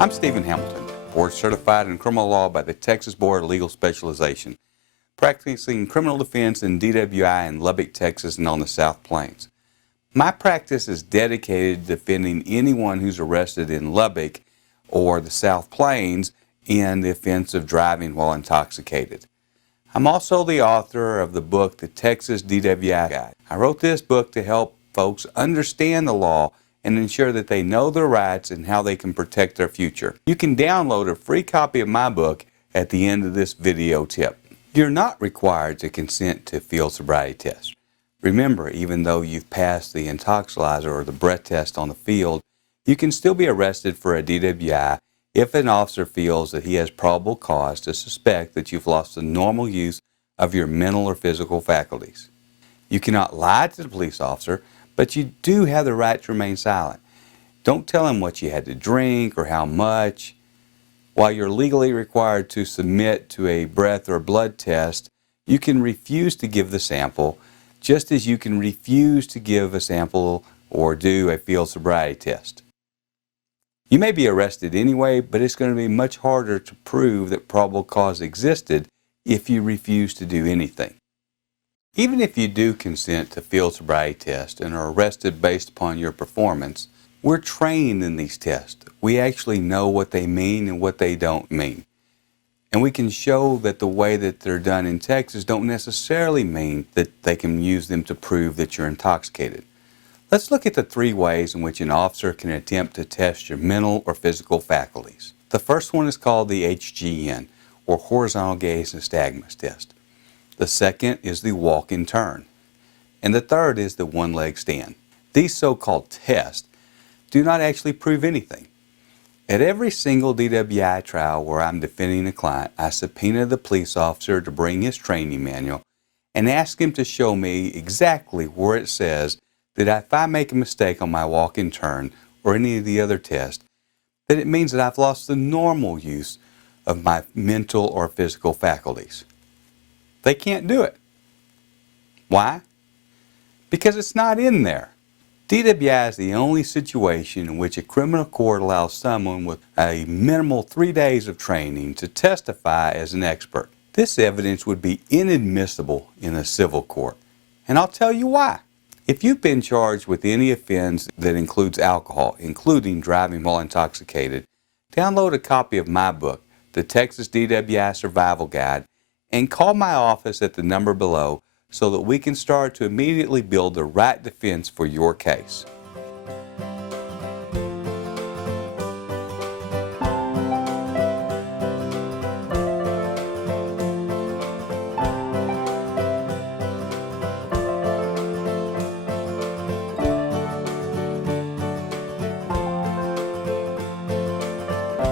I'm Stephen Hamilton, board certified in criminal law by the Texas Board of Legal Specialization, practicing criminal defense in DWI in Lubbock, Texas and on the South Plains. My practice is dedicated to defending anyone who's arrested in Lubbock or the South Plains in the offense of driving while intoxicated. I'm also the author of the book, The Texas DWI Guide. I wrote this book to help folks understand the law and ensure that they know their rights and how they can protect their future. You can download a free copy of my book at the end of this video tip. You're not required to consent to field sobriety tests. Remember, even though you've passed the intoxicator or the breath test on the field, you can still be arrested for a DWI if an officer feels that he has probable cause to suspect that you've lost the normal use of your mental or physical faculties. You cannot lie to the police officer, but you do have the right to remain silent. Don't tell him what you had to drink or how much. While you're legally required to submit to a breath or blood test, you can refuse to give the sample, just as you can refuse to give a sample or do a field sobriety test. You may be arrested anyway, but it's going to be much harder to prove that probable cause existed if you refuse to do anything. Even if you do consent to field sobriety tests and are arrested based upon your performance, we're trained in these tests. We actually know what they mean and what they don't mean. And we can show that the way that they're done in Texas don't necessarily mean that they can use them to prove that you're intoxicated. Let's look at the 3 ways in which an officer can attempt to test your mental or physical faculties. The first one is called the HGN, or Horizontal Gaze Nystagmus Test. The second is the walk and turn. And the third is the one-leg stand. These so-called tests do not actually prove anything. At every single DWI trial where I'm defending a client, I subpoena the police officer to bring his training manual and ask him to show me exactly where it says that if I make a mistake on my walk and turn or any of the other tests, that it means that I've lost the normal use of my mental or physical faculties. They can't do it. Why? Because it's not in there. DWI is the only situation in which a criminal court allows someone with a minimal 3 days of training to testify as an expert. This evidence would be inadmissible in a civil court, and I'll tell you why. If you've been charged with any offense that includes alcohol, including driving while intoxicated, download a copy of my book, The Texas DWI Survival Guide, and call my office at the number below so that we can start to immediately build the right defense for your case.